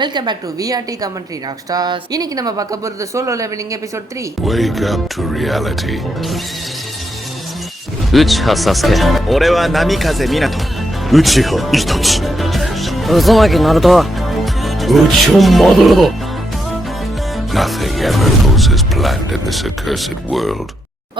Welcome back to VRT commentary rock stars. இன்னைக்கு நம்ம பார்க்க போறது solo leveling episode 3. Wake up to reality. 内葉サスケ俺は波風湊内葉イタチ渦巻きナルト内葉マドラー Nothing ever goes as planned in this accursed world.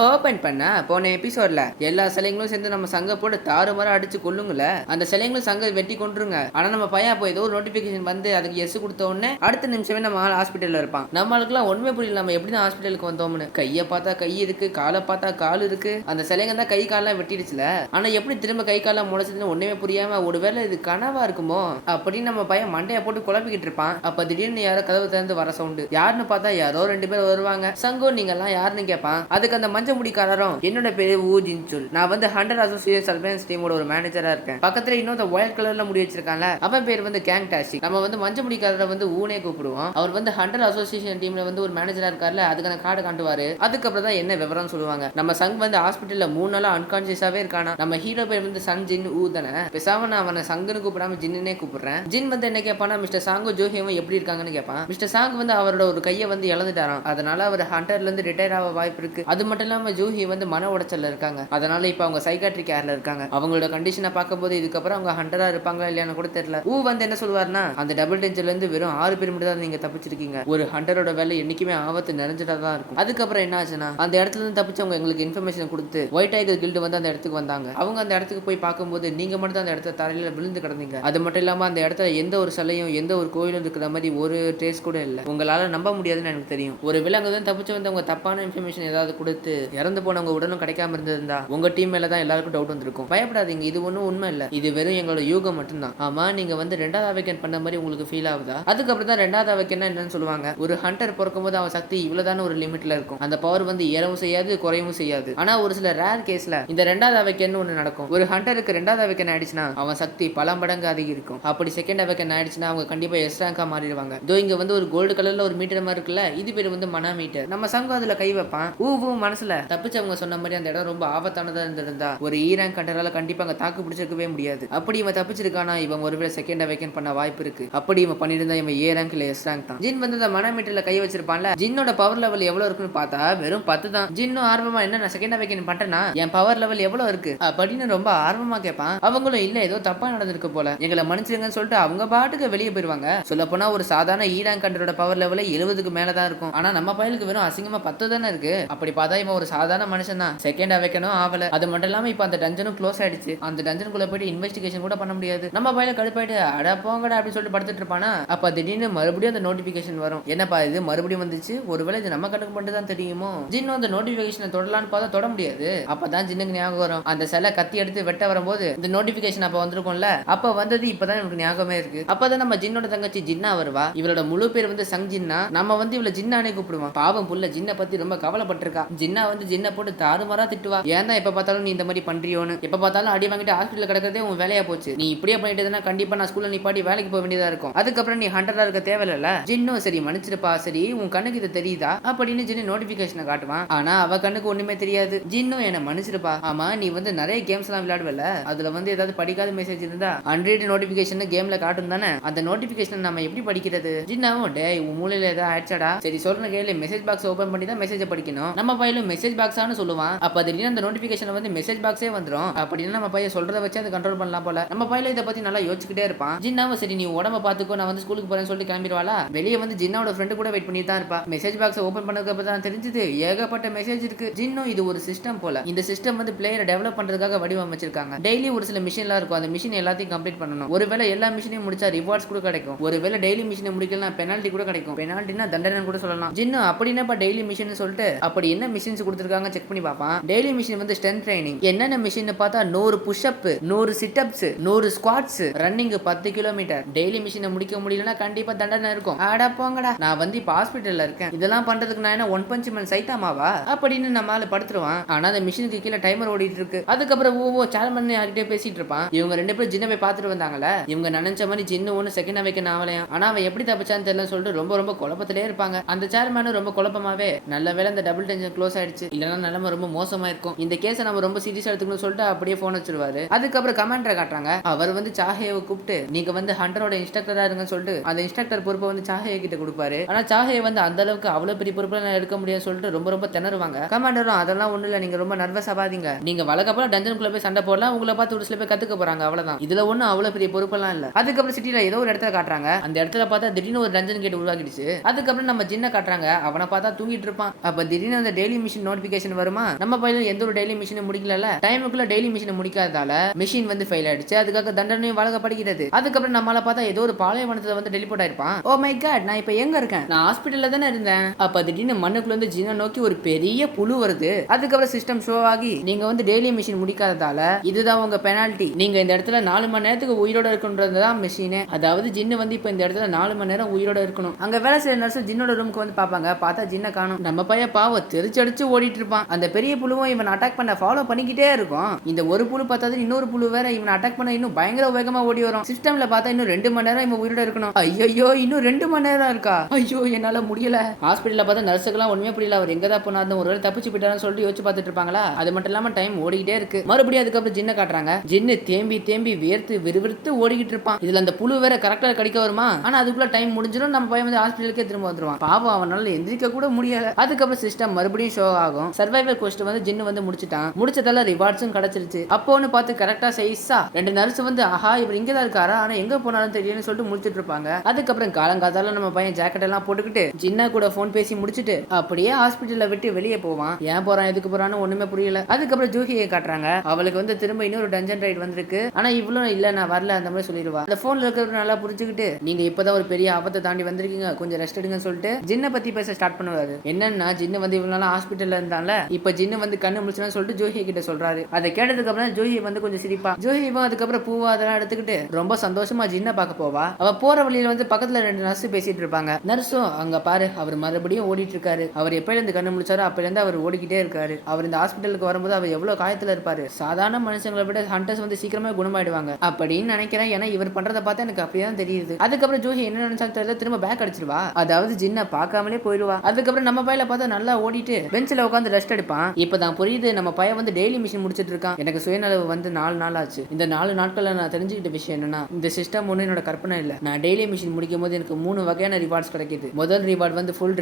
Open பண்ண போன எபிசோட்ல எல்லா சிலைங்களும் சேர்ந்து நம்ம சங்க போட்டு தாறுமாறா அடிச்சு கொள்ளுங்கள. அந்த சிலைங்களும் சங்க வெட்டி கொண்டுருங்க. ஆனா நம்ம பையன் போய் ஏதோ ஒரு நோட்டிபிகேஷன் வந்து அதுக்கு எஸ் கொடுத்த உடனே அடுத்த நிமிஷமே நம்ம ஆள் ஹாஸ்பிட்டல்ல இருப்பான். நம்மளுக்குலாம் ஒண்ணுமே புரியல நம்ம எப்படி தான் ஹாஸ்பிட்டலுக்கு வந்தோம்னு. கையை பார்த்தா கை இருக்கு, காலை பார்த்தா கால் இருக்கு. அந்த சிலைங்க தான் கை காலெல்லாம் வெட்டிடுச்சுல. ஆனா எப்படி திரும்ப கை காலம் முளைச்சதுன்னு ஒண்ணுமே புரியாம ஒருவேளை இது கனவா இருக்குமோ அப்படின்னு நம்ம பையன் மண்டையை போட்டு குழப்பிக்கிட்டு இருப்பான். அப்ப திடீர்னு யாரோ கதவு திறந்து வர சவுண்டு. யாருன்னு பார்த்தா யாரோ 2 பேர் வருவாங்க. சங்கோ நீங்க எல்லாம் யாருன்னு கேட்பான். அதுக்கு அந்த மஞ்ச முடிக்காரரும் என்னோட பேரு ஊ ஜின்சுல், நான் வந்து ஹண்டர் அசோசியேட் சர்வேலன்ஸ் டீமோட ஒரு மேனேஜரா இருக்கேன். பக்கத்துல இன்னொரு ஒயிட் கலர்ல முடி வச்சிருக்கான்ல அவன் பேர் வந்து கேங் டாசி. நம்ம வந்து மஞ்ச முடிக்காரரை வந்து ஊனே கூப்பிடுவோம். அவர் வந்து ஹண்டர் அசோசியேஷன் டீம்ல வந்து ஒரு மேனேஜரா இருக்கார்ல அதுக்கான கார்டு காட்டுவாரு. அதுக்கப்புறம் தான் என்ன விவரம் சொல்லுவாங்க. நம்ம சங் வந்து ஹாஸ்பிட்டல்ல 3 நாளா அன்கான்சியஸாவே இருக்கானா. நம்ம ஹீரோ பேர் வந்து சன் ஜின் ஊ தானே. பேசாம நான் அவனை சங்குன்னு கூப்பிடாம ஜின்னே கூப்பிடுறேன். ஜின் வந்து என்ன கேட்பானா மிஸ்டர் சாங்கோ ஜோஹியும் எப்படி இருக்காங்கன்னு கேட்பான். மிஸ்டர் சாங் வந்து அவரோட ஒரு கையை வந்து இழந்துட்டாராம். அதனால அவர் ஹண்டர்ல இருந்து ரிட்டையர் ஆக வாய்ப்பு இருக்கு. அது மட்டும் இல்லாம ஜூஹி வந்து மன உடைச்சல்ல இருக்காங்க. அதனால இப்ப அவங்க சைக்காட்ரிக் கேர்ல இருக்காங்க. அவங்களோட கண்டிஷனை பார்க்கும்போது இதுக்கப்புறம் அவங்க ஹண்டரா இருப்பாங்களா இல்லையான்னு கூட தெரியல. ஊ வந்து என்ன சொல்லுவாருன்னா அந்த டபுள் டென்ஷன்ல இருந்து வெறும் 6 பேர் மட்டும் தான் நீங்க தப்பிச்சிருக்கீங்க. ஒரு ஹண்டரோட வேலை என்னைக்குமே ஆபத்து நிறைஞ்சிட்டா தான் இருக்கும். அதுக்கப்புறம் என்ன ஆச்சுன்னா அந்த இடத்துல இருந்து தப்பிச்சவங்க எங்களுக்கு இன்ஃபர்மேஷன் கொடுத்து ஒயிட் டைகர் கில்டு வந்து அந்த இடத்துக்கு வந்தாங்க. அவங்க அந்த இடத்துக்கு போய் பார்க்கும்போது நீங்க மட்டும் தான் அந்த இடத்துல தரையில விழுந்து கிடந்தீங்க. அது மட்டும் இல்லாம அந்த இடத்துல எந்த ஒரு சிலையும் எந்த ஒரு கோயிலும் இருக்கிற மாதிரி ஒரு ட்ரேஸ் கூட இல்லை. உங்களால நம்ப முடியாதுன்னு எனக்கு தெரியும். ஒரு விலங்கு தான் தப்பிச்சு வந்தவங்க தப்பான இன்ஃபர்மேஷன் ஏதாவது கொடுத்து இறந்து போனவங்க உடனும் கிடைக்காம இருந்திருந்தா உங்க டீம் மேல தான் எல்லாருக்கும் டவுட் வந்திருக்கும். பயப்படாதீங்க, இது ஒன்றும் உண்மை இல்லை. இது வெறும் எங்களோட யூகம் மட்டும்தான். ஆமா நீங்க வந்து 2வது அவேக்கன் பண்ண மாதிரி உங்களுக்கு ஃபீல் ஆகுதா? அதுக்கப்புறம் தான் 2வது அவேக்கன் என்னன்னு சொல்லுவாங்க. ஒரு ஹண்டர் பிறக்கும் போது அவன் சக்தி இவ்வளவுதான ஒரு லிமிட்ல இருக்கும். அந்த பவர் வந்து ஏறவும் செய்யாது குறையவும் செய்யாது. ஆனா ஒரு சில ரேர் கேஸ்ல இந்த 2வது அவேக்கன் ஒன்று நடக்கும். ஒரு ஹண்டருக்கு 2வது அவேக்கன் ஆயிடுச்சுன்னா அவன் சக்தி பல மடங்கு அதிகரிக்கும். அப்படி செகண்ட் அவேக்கன் ஆயிடுச்சுன்னா அவங்க கண்டிப்பா எஸ் ரேங்கா மாறிடுவாங்க. இதோ இங்க வந்து ஒரு கோல்டு கலர்ல ஒரு மீட்டர் மாதிரி இருக்குல்ல, இது பேர் வந்து மனா மீட்டர். நம்ம சங்கம் அதுல கை வைப்பான். ஊவும் மனசுல தப்பிச்சவங்க சொன்ன மாதிரி அந்த இடம் ரொம்ப ஆபத்தானதா இருந்திருந்தா ஒரு ஈரான் கண்டரால கண்டிப்பா அங்க தாக்கு பிடிச்சிருக்கவே முடியாது. அப்படி இவன் தப்பிச்சிருக்கானா இவன் ஒருவேளை செகண்ட் அவேக்கன் பண்ண வாய்ப்பு இருக்கு. அப்படி இவன் பண்ணிருந்தா இவன் ஏ ரேங்க் இல்ல எஸ் ரேங்க் தான். ஜின் வந்து அந்த மனமீட்டர்ல கை வச்சிருப்பான்ல, ஜின்னோட பவர் லெவல் எவ்வளவு இருக்குன்னு பார்த்தா வெறும் 10 தான். ஜின்னும் ஆர்வமா என்ன நான் செகண்ட் அவேக்கன் பண்றேன்னா என் பவர் லெவல் எவ்வளவு இருக்கு அப்படின்னு ரொம்ப ஆர்வமா கேட்பான். அவங்களும் இல்ல ஏதோ தப்பா நடந்திருக்கு போல எங்களை மன்னிச்சிருங்கன்னு சொல்லிட்டு அவங்க பாட்டுக்கு வெளியே போயிருவாங்க. சொல்ல போனா ஒரு சாதாரண ஈரான் கண்டரோட பவர் லெவல் 70க்கு மேலதான் இருக்கும். ஆனா நம்ம பையலுக்கு வெறும் அசிங்கமா 10 தானே இருக்கு. அப்படி பார்த்தா இவன் ஒரு சாதாரண மனுஷன் தான். செகண்ட் அவேக்கனும் ஆவல. அது மட்டும் இல்லாம இப்ப அந்த டஞ்சனும் க்ளோஸ் ஆயிடுச்சு. அந்த டஞ்சனுக்குள்ள போயிட்டு இன்வெஸ்டிகேஷன் கூட பண்ண முடியாது. நம்ம பையல கடுப்பாயிட்டு அட போங்கடா அப்படின்னு சொல்லிட்டு படுத்துட்டு இருப்பானா. அப்ப திடீர்னு மறுபடியும் அந்த நோட்டிபிகேஷன் வரும். என்னப்பா இது மறுபடியும் வந்துச்சு, ஒருவேளை இது நம்ம கணக்கு மட்டும் தான் தெரியுமோ. ஜின்னு அந்த நோட்டிபிகேஷனை தொடலான்னு பார்த்தா தொட முடியாது. அப்பதான் ஜின்னுக்கு ஞாபகம் வரும் அந்த சிலை கத்தி எடுத்து வெட்ட வரும்போது இந்த நோட்டிபிகேஷன் அப்ப வந்திருக்கும்ல, அப்ப வந்தது இப்பதான் எனக்கு ஞாபகமே இருக்கு. அப்பதான் நம்ம ஜின்னோட தங்கச்சி ஜின்னா வருவா. இவளோட முழு பேர் வந்து சங் ஜின்னா. நம்ம வந்து இவளை ஜின்னானே கூப்பிடுவோம். பாவம் புள்ள ஜின்னை பத்தி ரொம்ப கவலைப்பட்டிருக்கா. ஜின்னா வந்து ஜின்னை போட்டு தாறுமாறா திட்டுவா. ஏன் தான் எப்ப பார்த்தாலும் நீ இந்த மாதிரி பண்றியோன்னு. எப்ப பார்த்தாலும் அடி வாங்கிட்டு ஹாஸ்பிட்டல் கிடக்கிறதே உன் வேலையா போச்சு. நீ இப்படியே பண்ணிட்டு கண்டிப்பா நான் ஸ்கூல்ல நிப்பாட்டி வேலைக்கு போக வேண்டியதா இருக்கும். அதுக்கப்புறம் நீ ஹண்டரா இருக்க தேவையில்ல. ஜின்னும் சரி மன்னிச்சிருப்பா, சரி உன் கண்ணுக்கு இது தெரியுதா அப்படின்னு ஜின்னு நோட்டிபிகேஷனை காட்டுவான். ஆனா அவ கண்ணுக்கு ஒண்ணுமே தெரியாது. ஜின்னும் என்ன மன்னிச்சிருப்பா, ஆமா நீ வந்து நிறைய கேம்ஸ் எல்லாம் விளையாடுவல, அதுல வந்து ஏதாவது படிக்காத மெசேஜ் இருந்தா அன்ரீட் நோட்டிபிகேஷன் கேம்ல காட்டும் தானே, அந்த நோட்டிபிகேஷன் நம்ம எப்படி படிக்கிறது? ஜின்னாவும் டே உன் மூலையில ஏதாவது ஆயிடுச்சாடா, சரி சொல்ற கேள்வி மெசேஜ் பாக்ஸ் ஓபன் பண்ணி தான் மெசேஜ் படிக்கணும். நம்ம பையலும் மெசேஜ் பாக்ஸானு சொல்லுவான். அப்ப திடீர்னு அந்த நோட்டிபிகேஷன் வந்து மெசேஜ் பாக்ஸே வந்துடும். அப்படின்னு நம்ம பையன் சொல்றத வச்சு அதை கண்ட்ரோல் பண்ணலாம் போல. நம்ம பையல இதை பத்தி நல்லா யோசிச்சுக்கிட்டே இருப்பான். ஜின்னாவும் சரி நீ உடம்ப பாத்துக்கோ நான் வந்து ஸ்கூலுக்கு போறேன்னு சொல்லிட்டு கிளம்பிடுவாளா. வெளியே வந்து ஜின்னாவோட ஃப்ரெண்டு கூட வெயிட் பண்ணி தான் இருப்பா. மெசேஜ் பாக்ஸ் ஓபன் பண்ணதுக்கு அப்புறம் தான் தெரிஞ்சது ஏகப்பட்ட மெசேஜ் இருக்கு. ஜின்னும் இது ஒரு சிஸ்டம் போல. இந்த சிஸ்டம் வந்து பிளேயரை டெவலப் பண்றதுக்காக வடிவமைச்சிருக்காங்க. டெய்லி ஒரு சில மிஷின்லாம் இருக்கும். அந்த மிஷின் எல்லாத்தையும் கம்ப்ளீட் பண்ணணும். ஒருவேளை எல்லா மிஷினையும் முடிச்சா ரிவார்ட்ஸ் கூட கிடைக்கும். ஒருவேளை டெய்லி மிஷினை முடிக்கலாம் பெனால்ட்டி கூட கிடைக்கும். பெனால்ட்டினா தண்டனை கூட சொல்லலாம். ஜின்னு அப்படின்னா டெய்லி மிஷின் சொல்லிட்டு அப்படி என்ன மிஷின்ஸ் கொடுத்துருக்காங்க செக் பண்ணி பார்ப்பான். டெய்லி மிஷின் வந்து ஸ்ட்ரென்த் ட்ரைனிங். என்னென்ன மிஷின் பார்த்தா 100 புஷ்அப் 100 சிட்அப்ஸ் 100 ஸ்குவாட்ஸ் ரன்னிங் 10 கிலோமீட்டர். டெய்லி மிஷினை முடிக்க முடியலன்னா கண்டிப்பா தண்டனை இருக்கும். ஆடா போங்கடா நான் வந்து இப்ப ஹாஸ்பிட்டல்ல இருக்கேன், இதெல்லாம் பண்றதுக்கு நான் என்ன ஒன் பஞ்ச் மேன் சைத்தாமாவா அப்படின்னு நம்மால படுத்துருவான். ஆனா அந்த மிஷினுக்கு கீழே டைமர் ஓடிட்டு இருக்கு. அதுக்கப்புறம் ஓ சேலமன் யார்கிட்டயே பேசிட்டு இருப்பான். இவங்க 2 பேரும் ஜின்ன போய் பார்த்துட்டு வந்தாங்கல்ல, இவங்க நினைச்ச மாதிரி ஜின்னு ஒன்று செகண்ட் அவேக்கன் ஆகலையாம். ஆனா அவன் எப்படி தப்பிச்சான்னு தெரியல சொல்லிட்டு ரொம்ப ரொம்ப குழப்பத்திலே இருப்பாங்க. அந்த சேர்மேனும் ரொம்ப குழப்பமாவே நல்ல வேலை அந்த டபுள் டென்ஷன் க்ளோஸ் ஆயிடுச்சு ஆயிடுச்சு, இல்லைன்னா நிலைமை ரொம்ப மோசமா இருக்கும், இந்த கேஸை நம்ம ரொம்ப சீரியஸா எடுத்துக்கணும்னு சொல்லிட்டு அப்படியே போன் வச்சிருவாரு. அதுக்கப்புறம் கமாண்டரை காட்டுறாங்க. அவர் வந்து சாஹேவை கூப்பிட்டு நீங்க வந்து ஹண்டரோட இன்ஸ்ட்ரக்டரா இருங்கன்னு சொல்லிட்டு அந்த இன்ஸ்ட்ரக்டர் பொறுப்பை வந்து சாஹே கிட்ட கொடுப்பாரு. ஆனா சாஹே வந்து அந்த அளவுக்கு அவ்வளவு பெரிய பொறுப்பெல்லாம் எடுக்க முடியாது சொல்லிட்டு ரொம்ப ரொம்ப திணறுவாங்க. கமாண்டரும் அதெல்லாம் ஒண்ணு இல்ல, நீங்க ரொம்ப நர்வஸ் ஆகாதீங்க, நீங்க வழக்கப்போல டஞ்சனுக்குள்ள போய் சண்டை போடலாம், உங்களை பார்த்து ஒரு சில பேர் கத்துக்க போறாங்க, அவ்வளவுதான், இதுல ஒண்ணு அவ்வளவு பெரிய பொறுப்பெல்லாம் இல்ல. அதுக்கப்புறம் சிட்டில ஏதோ ஒரு இடத்துல காட்டுறாங்க. அந்த இடத்துல பார்த்தா திடீர்னு ஒரு டஞ்சன் கேட் உருவாக்கிடுச்சு. அதுக்கப்புறம் நம்ம ஜின்ன காட்டுறாங்க. அவனை பார்த்தா தூங்கிட்டு இருப்பான். அப்ப திடீர்னு அந்த டெய்லி மிஷின் நோட்டிபிகேஷன் வருமா. நம்ம பையன் எந்த ஒரு டெய்லி மிஷினை முடிக்கல, டைமுக்குள்ள டெய்லி மிஷினை முடிக்காததால மிஷின் வந்து ஃபெயில் ஆயிடுச்சு. அதுக்காக தண்டனையும் வழங்கப்படுகிறது. அதுக்கப்புறம் நம்மளால பார்த்தா ஏதோ ஒரு பாலைவனத்துல வந்து டெலிபோர்ட் ஆயிருப்பான். ஓ மை காட், நான் இப்ப எங்க இருக்கேன், நான் ஹாஸ்பிட்டல்ல தானே இருந்தேன். அப்ப திடீர்னு மண்ணுக்குள்ள வந்து ஜின்ன நோக்கி ஒரு பெரிய புழு வருது. அதுக்கப்புறம் சிஸ்டம் ஷோ ஆகி நீங்க வந்து டெய்லி மிஷின் முடிக்காததால இதுதான் உங்க பெனால்டி, நீங்க இந்த இடத்துல 4 மணி நேரத்துக்கு உயிரோட இருக்குன்றதுதான் மிஷின். அதாவது ஜின்னு வந்து இப்ப இந்த இடத்துல 4 மணி நேரம் உயிரோட இருக்கணும். அங்க வேலை செய்யற நர்ஸ் ஜின்னோட ரூமுக்கு வந்து பாப்பாங்க. பார்த்தா ஜின்ன காணும். நம்ம பையன் பாவம் தெரிச்சடிச்சு ஓடிட்டு இருப்பான். அந்த பெரிய புழுவும் இவன் அட்டாக் பண்ண ஃபாலோ பண்ணிக்கிட்டே இருக்கும். இந்த ஒரு புழு பார்த்தாது இன்னொரு புழு வேற இவன் அட்டாக் பண்ண இன்னும் பயங்கர வேகமா ஓடி வரும். சிஸ்டம்ல பார்த்தா இன்னும் 2 மணி நேரம் இவன் உயிரோட இருக்கணும். ஐயோ இன்னும் 2 மணி நேரம் இருக்கா, ஐயோ என்னால முடியல. ஹாஸ்பிட்டல்ல பார்த்தா நர்ஸுக்கெல்லாம் ஒண்ணுமே புரியல, அவர் எங்க தான் போனாரு, ஒரு வேளை தப்பிச்சு போயிட்டாருன்னு சொல்லிட்டு யோசிச்சு பார்த்துட்டு இருப்பாங்களா. அது மட்டும் இல்லாம டைம் ஓடிக்கிட்டே இருக்கு. மறுபடியும் அதுக்கப்புறம் ஜின்ன காட்டுறாங்க. ஜின்னு தேம்பி வேர்த்து விறுவிறுத்து ஓடிக்கிட்டு இருப்பான். இதுல அந்த புழு வேற கரெக்டா கடிக்க வருமா. ஆனா அதுக்குள்ள டைம் முடிஞ்சிடும். நம்ம பையன் வந்து ஹாஸ்பிட்டலுக்கே திரும்ப வந்துருவான். பாவம் அவனால எந்திரிக்க கூட முடியல. அதுக்கப்புறம் சிஸ்டம் மறுபடியும் ஷோ ஆகும். சர்வைவல் கோஸ்ட் வந்து ஜின்னு வந்து முடிச்சிட்டான். முடிச்சதால ரிவார்ட்ஸும் கிடைச்சிருச்சு. அப்போன்னு பார்த்து கரெக்டா சைஸா 2 நர்ஸ் வந்து ஆஹா இவர் இங்க தான் இருக்காரா, ஆனா எங்க போனாலும் தெரியலன்னு சொல்லிட்டு முடிச்சிட்டு இருப்பாங்க. அதுக்கப்புறம் காலங்காத்தால நம்ம பையன் ஜாக்கெட் எல்லாம் போட்டுக்கிட்டு ஜின்னா கூட போன் பேசி முடிச்சிட்டு அப்படியே ஹாஸ்பிட்டல்ல விட்டு வெளியே போவான். ஏன் போறான் எதுக்கு போறான்னு ஒண்ணுமே புரியல. அதுக்கப்புறம் ஜூஹியை காட்டுறாங்க. அவளுக்கு வந்து திரும்ப இன்னொரு டஞ்சன் ரைட் வந்திருக்கு. ஆனா இவ்வளவு இல்ல நான் வரல அந்த மாதிரி சொல்லிடுவா. அந்த போன்ல இருக்கிறது நல்லா புரிஞ்சுக்கிட்டு நீங்க இப்பதான் ஒரு பெரிய ஆபத்தை தாண்டி வந்திருக்கீங்க, கொஞ்சம் ரெஸ்ட் எடுங்கன்னு சொல்லிட்டு ஜின்ன பத்தி பேச ஸ்டார்ட் பண்ணுவாரு. என்னன்னா ஜின்னு வந்து இவ்வளவு நாள் ஹாஸ்பிட்டல்ல இருந்தால இப்ப ஜின்னு வந்து கண்ணு முடிச்சுன்னு சொல்லிட்டு ஜோஹி கிட்ட சொல்றாரு. அதை கேட்டதுக்கு அப்புறம் ஜோஹி வந்து கொஞ்சம் சிரிப்பா. ஜோஹிவும் அதுக்கப்புறம் பூவா அதெல்லாம் எடுத்துக்கிட்டு ரொம்ப சந்தோஷமா ஜின்ன பார்க்க போவா. அவ போற வழியில வந்து பக்கத்துல 2 நர்ஸ் பேசிட்டு இருப்பாங்க. நர்ஸும் அங்க பாரு அவர் மறுபடியும் ஓடிட்டு இருக்காரு, அவர் எப்ப இருந்து கண்ணு முடிச்சாரோ அப்ப இருந்து அவர் ஓடிக்கிட்டே இருக்காரு, அவர் இந்த ஹாஸ்பிட்டலுக்கு வரும்போது அவர் எவ்வளவு காயத்துல இருப்பாரு, சாதாரண மனுஷங்களை விட ஹண்டர்ஸ் வந்து சீக்கிரமே குணமாயிடுவாங்க அப்படின்னு நினைக்கிறேன். ஏன்னா இவர் பண்றதை பார்த்தா எனக்கு அப்படியே தெரியுது. அதுக்கப்புறம் ஜோஹி என்ன நினைச்சாலும் தெரியல, திரும்ப பேக் அடிச்சிருவா. அதாவது ஜின்ன பார்க்காமலே போயிடுவா. அதுக்கப்புறம் நம்ம பையில பார்த்தா நல்லா ஓடிட்டு பெஞ்சில உட்காந்து ரெஸ்ட் எடுப்பான். இப்பதான் புரியுது நம்ம பையன் வந்து டெய்லி மிஷின் முடிச்சிட்டு இருக்கான். எனக்கு சுயநலவு வந்து 4 நாள் ஆச்சு. இந்த 4 நாட்கள்ல நான் தெரிஞ்சுக்கிட்ட விஷயம் என்னன்னா இந்த சிஸ்டம் ஒண்ணு என்னோட கற்பனை இல்ல. நான் டெய்லி மிஷின் முடிக்கும் போது எனக்கு 3 வகையான ரிவார்ட்ஸ் கிடைக்குது. முதல் ரிவார்ட் வந்து ஃபுல்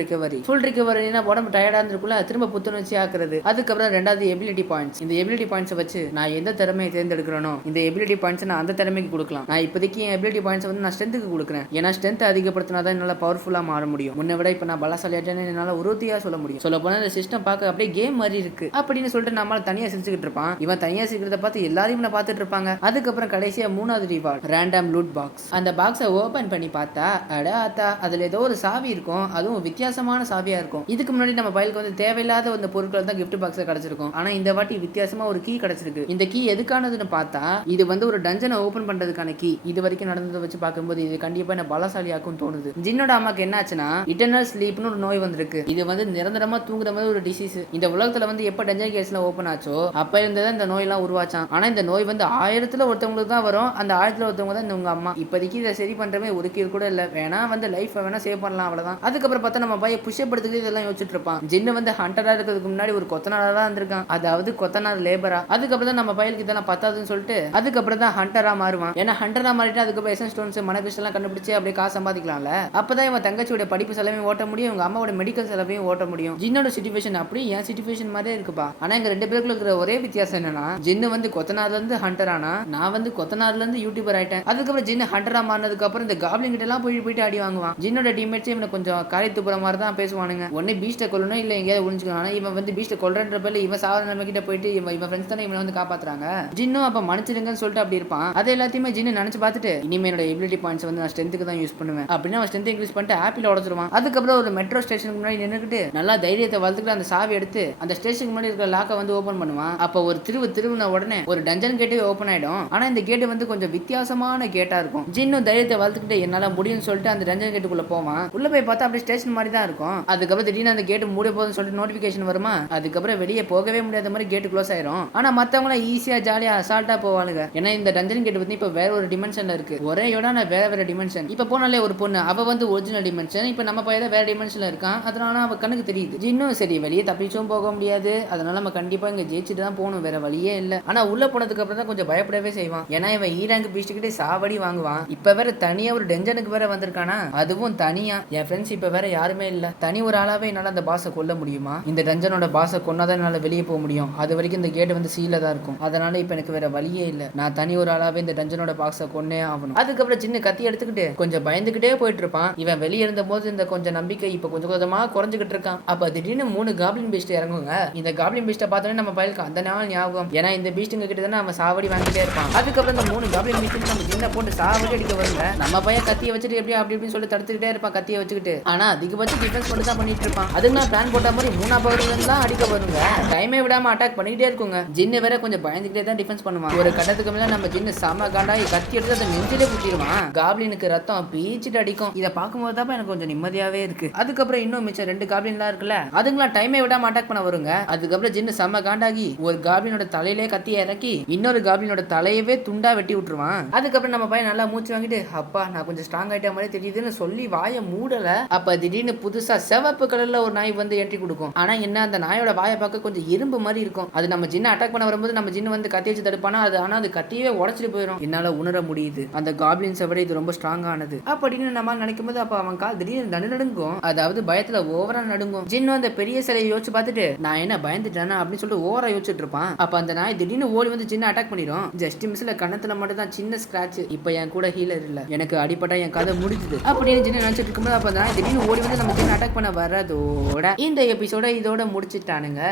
ரிகவரினா உடம்பு டயர்டா இருந்திருக்குள்ள திரும்ப புத்துணர்ச்சி ஆக்குறது. அதுக்கப்புறம் 2வது எபிலிட்டி பாயிண்ட்ஸ். இந்த எபிலிட்டி பாயிண்ட்ஸ் வச்சு நான் எந்த திறமையை தேர்ந்தெடுக்கிறேனோ இந்த எபிலிட்டி பாயிண்ட்ஸ் நான் அந்த திறமைக்கு கொடுக்கலாம். நான் இப்போதைக்கு என் எபிலிட்டி பாயிண்ட்ஸ் வந்து நான் ஸ்ட்ரென்த்துக்கு கொடுக்குறேன். ஏன்னா ஸ்ட்ரென்த் அதிகப்படுத்தினா தான் என்னால பவர்ஃபுல்லா மாற முடியும். முன்ன விட இப்ப நான் பலசாலியாட்டேன்னு என்னால உறுதியா சொல்ல முடியும். சொல்ல போனா இந்த சிஸ்டம் பார்க்க அப்படியே கேம் மாதிரி இருக்கு அப்படின்னு சொல்லிட்டு நம்மளால தனியா சிரிச்சுக்கிட்டு இருப்பான். இவன் தனியா சிரிக்கிறத பார்த்து எல்லாரையும் பார்த்துட்டு இருப்பாங்க. அதுக்கப்புறம் கடைசியா 3வது ரிவார்ட் ரேண்டம் லூட் பாக்ஸ். அந்த பாக்ஸை ஓபன் பண்ணி பார்த்தா அட ஆத்தா அதுல ஏதோ ஒரு சாவி இருக்கும். அதுவும் வித்தியாசமான சாவியா இருக்கும். இதுக்கு முன்னாடி நம்ம பைலுக்கு வந்து தேவையில்லாத அந்த பொருட்கள் தான் கிஃப்ட் பாக்ஸ்ல கிடைச்சிருக்கும். ஆனா இந்த வாட்டி வித்தியாசமா ஒரு கீ கிடைச்சிருக்கு. இந்த கீ எதுக்கானதுன்னு பார்த்தா இது வந்து ஒரு டஞ்சனை ஓபன் பண்றதுக்கான கீ. இது வரைக்கும் நடந்ததை வச்சு பார்க்கும்போது இது கண்டிப்பா என்ன பலசாலியாக்கும் தோணுது. ஜின்னோட அம்மாக்கு என்ன ஆச்சுன்னா இட்டர்னல் ஸ்லீப்னு ஒரு நோய் வந்திருக்கு. இது வந்து நிரந்தரமா தூங்குற மாதிரி ஒரு டிசீஸ். இந்த உலகத்துல வந்து எப்ப டஞ்சன் கேட்ஸ்ல ஓபன் ஆச்சோ அப்ப இருந்ததான் இந்த நோய் எல்லாம் உருவாச்சான். ஆனா இந்த நோய் வந்து 1000த்துல ஒருத்தவங்களுக்கு தான் வரும். அந்த 1000த்துல ஒருத்தவங்க தான் உங்க அம்மா. இப்போதைக்கு இதை சரி பண்றமே ஒரு கீழ் கூட இல்ல. வேணா வந்து லைஃப் வேணா சேவ் பண்ணலாம் அவ்வளவுதான். அதுக்கப்புறம் பார்த்தா நம்ம பையன் புஷ்யப்படுத்துக்கு இதெல்லாம் யோசிச்சுட்டு இருப்பான். ஜின்னு வந்து ஹண்டரா இருக்கிறதுக்கு முன்னாடி ஒரு கொத்தனாரா தான் இருந்திருக்கான். அதாவது கொத்தனார் லேபரா. அதுக்கப்புறம் தான் நம்ம பையலுக்கு இதெல்லாம் பத்தாதுன்னு சொல்லிட்டு அதுக்கப்புறம் தான் ஹண்டரா மாறுவான். ஏன்னா ஹண்டரா மாறிட்டு அதுக்கப்புறம் எசன் ஸ்டோன்ஸ் மனகிருஷ்ணன் எல்லாம் கண்டுபிடிச்சு அப்படியே காசு சம்பாதிக்கலாம்ல. அப்பதான் இவன் தங்கச்சியோட படிப்பு செலவையும் ஓட்ட முடியும், இவங்க அம்மாவோட மெடிக்கல் செலவையும் ஓட்ட முடியும். ஜின்னோட சிச்சுவேஷன் அப்படி என் சிச்சுவேஷன் மாதிரியே இருக்குப்பா. ஆனா எங்க 2 பேருக்குள்ள இருக்கிற ஒரே வித்தியாசம் என்னன்னா ஜின்னு வந்து கொத்தனார்ல இருந்து ஹண்டர் ஆனா நான் வந்து கொத்தனார்ல இருந்து யூடியூபர் ஆயிட்டேன். அதுக்கப்புறம் ஜின்னு ஹண்டரா மாறினதுக்கு அப்புறம் இந்த காப்ளிங் கிட்ட எல்லாம் போயிட்டு அடி வாங்குவான். ஜின்னோட டீம்மேட்ஸ் இவனை கொஞ்சம் காரி துப்புற மாதிரி தான் பேசுவானுங்க. ஒன்னே பீஸ்ட கொல்லணும் இல்ல எங்கேயாவது ஒளிஞ்சுக்கணும். ஆனா இவன் வந்து பீஸ்ட கொல்றன்ற பேர்ல இவன் சாவர நம்ம கிட்ட போயிட்டு இவன் ஃப்ரெண்ட்ஸ் தானே இவனை வந்து காப்பாத்துறாங்க. ஜின்னும் அப்ப மன்னிச்சிடுங்கன்னு சொல்லிட்டு அப்படி இருப்பான். அது எல்லாத்தையுமே ஜின்னு நினைச்சு பார்த்துட்டு இனிமே என்னோட எபிலிட்டி பாயிண்ட்ஸ் வந்து நான் ஸ்ட்ரென்த்துக்கு தான் யூஸ் பண்ணுவேன் அப்படின்னு அவன் ஸ்ட்ரென்த் இன்க்ரீஸ் பண்ணிட்டு ஆப்பிள் உடச்சிருவான். அதுக்கப்புறம் ஒரு மெட்ரோ ஸ்டேஷனுக்கு முன்னாடி நின்றுக்கிட்டு நல்லா தைரியத்தை வளர்த்துக்கிட்டு அந்த சாவி எடுத்து அந்த ஸ்டேஷனுக்கு முன்னாடி இருக்கிற லாக்கை வந்து ஓபன் பண்ணுவான். அப்போ ஒரு திருவின உடனே ஒரு டஞ்சன் கேட்டே ஓபன் ஆயிடும். ஆனா இந்த கேட்டு வந்து கொஞ்சம் வித்தியாசமான கேட்டா இருக்கும். ஜின்னும் தைரியத்தை வளர்த்துக்கிட்டு என்னால முடியும்னு சொல்லிட்டு அந்த டஞ்சன் கேட்டுக்குள்ள போவான். உள்ள போய் பார்த்தா அப்படியே ஸ்டேஷன் மாதிரி தான் இருக்கும். அதுக்கப்புறம் திடீர்னு அந்த கேட்டு மூட போகுதுன்னு சொல்லிட்டு நோட்டிபிகேஷன் வருமா. அதுக்கப்புறம் வெளியே போகவே முடியாத மாதிரி கேட்டு க்ளோஸ் ஆயிரும். ஆனா மத்தவங்க ஈஸியா ஜாலியா அசால்ட்டா போவாளுங்க. ஏன்னா இந்த டஞ்சன் கேட் வந்து இப்ப வேற ஒரு டிமென்ஷன்ல இருக்கு. ஒரே இடம் வேற டிமென்ஷன். இப்ப போனாலே ஒரு பொண்ணு அவ வந்து ஒரிஜினல் டிமென்ஷன். இப்ப நம்ம பையன் வேற டிமென்ஷன்ல இருக்கான். அதனால அவ கண்ணுக்கு தெரியுது. ஜின்னும் சரி வெளியே வெளியே தப்பிச்சும் போக முடியாது. அதனால நம்ம கண்டிப்பா இங்க ஜெயிச்சுட்டு தான் போகணும், வேற வழியே இல்ல. ஆனா உள்ள போனதுக்கு அப்புறம் தான் கொஞ்சம் பயப்படவே செய்வான். ஏன்னா இவன் ஈராங்கு பீஸ்ட் சாவடி வாங்குவான். இப்ப வேற தனியா ஒரு டென்ஷனுக்கு வேற வந்திருக்கானா, அதுவும் தனியா. என் ஃப்ரெண்ட்ஸ் இப்ப வேற யாருமே இல்ல. தனி ஒரு ஆளாவே என்னால அந்த பாஸை கொல்ல முடியுமா? இந்த டென்ஷனோட பாஸை கொன்னாதான் என்னால வெளியே போக முடியும். அது வரைக்கும் இந்த கேட் வந்து சீல தான் இருக்கும். அதனால இப்ப எனக்கு வேற வழியே இல்ல. நான் தனி ஒரு ஆளாவே இந்த டென்ஷனோட பாஸை கொன்னே ஆகணும். அதுக்கப்புறம் சின்ன கத்தி எடுத்துக்கிட்டு கொஞ்சம் பயந்துகிட்டே போயிட்டு இருப்பான். இவன் வெளியே இருந்த போது இந்த கொஞ்சம் நம்பிக்கை இப்ப கொஞ்சம் கொஞ்சமா குறைஞ்சுக்கிட்டு இருக்கான். அப்ப திடீர்னு 3 காப்ளின் பீஸ்ட் இறங்குங்க. இந்த காப்ளின் பீஸ்ட்டை பார்த்தோன்னே நம்ம பயலுக்கு அந்த நாள் ஞாபகம். ஏன்னா இந்த பீஸ்ட்டுங்க கிட்ட தானே அவன் சாவடி வாங்கிட்டே இருப்பான். அதுக்கப்புறம் இந்த 3 காப்ளின் பீஸ்ட் நம்ம சின்ன போட்டு சாவடி அடிக்க வருங்க. நம்ம பையன் கத்தியை வச்சுட்டு எப்படி அப்படி இப்படின்னு சொல்லி தடுத்துக்கிட்டே இருப்பான் கத்தியை வச்சுக்கிட்டு. ஆனா அதிகபட்சம் டிஃபென்ஸ் மட்டும் தான் பண்ணிட்டு இருப்பான். அதுக்கு நான் பிளான் போட்ட மாதிரி 3 பவர்ல தான் அடிக்க வருங்க. டைமே விடாம அட்டாக் பண்ணிக்கிட்டே இருக்குங்க. ஜின்னு வேற கொஞ்சம் பயந்துகிட்டே தான் டிஃபென்ஸ் பண்ணுவான். ஒரு கட்டத்துக்கு மேல நம்ம ஜின்னு செம காண்டாயி கத்தி எடுத்து அதை நெஞ்சிலே குத்திடுவான். காப்ளினுக்கு ரத்தம் பீச்சிட்டு அடிக்கும். இதை பார்க்கும்போது தான் எனக்கு கொஞ்சம் நிம்மதியாவே இருக்கு. அதுக்கப்புறம் இன்னும் மிச்சம் 2 காப்ளின்லாம் இருக்குல்ல, அதுங்களாம் டைமே விடாம அட்டாக் பண்ண வருங்க. அதுக்கப்புறம் ஜின்னு செம்ம காண்டாகி ஒரு காப்ளினோட தலையிலே கத்தியை இறக்கி இன்னொரு காப்ளினோட தலையவே துண்டா வெட்டி விட்டுருவான். அதுக்கப்புறம் நம்ம பையன் நல்லா மூச்சு வாங்கிட்டு அப்பா நான் கொஞ்சம் ஸ்ட்ராங் ஆயிட்ட மாதிரி தெரியுதுன்னு சொல்லி வாயை மூடல. அப்ப திடீர்னு புதுசா சிவப்பு கலர்ல ஒரு நாய் வந்து என்ட்ரி கொடுக்கும். ஆனா என்ன, அந்த நாயோட வாயை பார்க்க கொஞ்சம் இரும்பு மாதிரி இருக்கும். அது நம்ம ஜின்ன அட்டாக் பண்ண வரும்போது நம்ம ஜின்னு வந்து கத்தி வச்சு தடுப்பானா, அது ஆனா அது கத்தியே உடச்சிட்டு போயிடும். என்னால உணர முடியுது அந்த காப்ளின்ஸை விட இது ரொம்ப ஸ்ட்ராங் ஆனது அப்படின்னு நம்ம நினைக்கும் போது அப்ப அவன் கால் திடீர்னு நடுங்கும். அதாவது பயத்துல ஓவரா நடுங்கும். ஜின்னு அந்த பெரிய சிலையை யோசிச்சு பார்த்துட்டு நான் என்ன பயந்துட்டேனா அப்படின்னு சொல்லிட்டு ஓவரா யோசிச்சுட்டு இருப்பான். அப்ப அந்த நாய் திடீர்னு ஓடி வந்து ஜின்ன அட்டாக் பண்ணிடும். ஜஸ்ட் மிஸ்ல கண்ணத்துல மட்டும் தான் சின்ன ஸ்கிராட்ச். இப்ப என் கூட ஹீலர் இல்ல, எனக்கு அடிப்பட்டா என் கதை முடிஞ்சுது அப்படின்னு ஜின்னு நினைச்சிட்டு இருக்கும்போது அப்ப அந்த நாய் திடீர்னு ஓடி வந்து நம்ம ஜின்ன அட்டாக் பண்ண வர்றதோட இந்த எபிசோட இதோட முடிச்சுட்டானுங்க.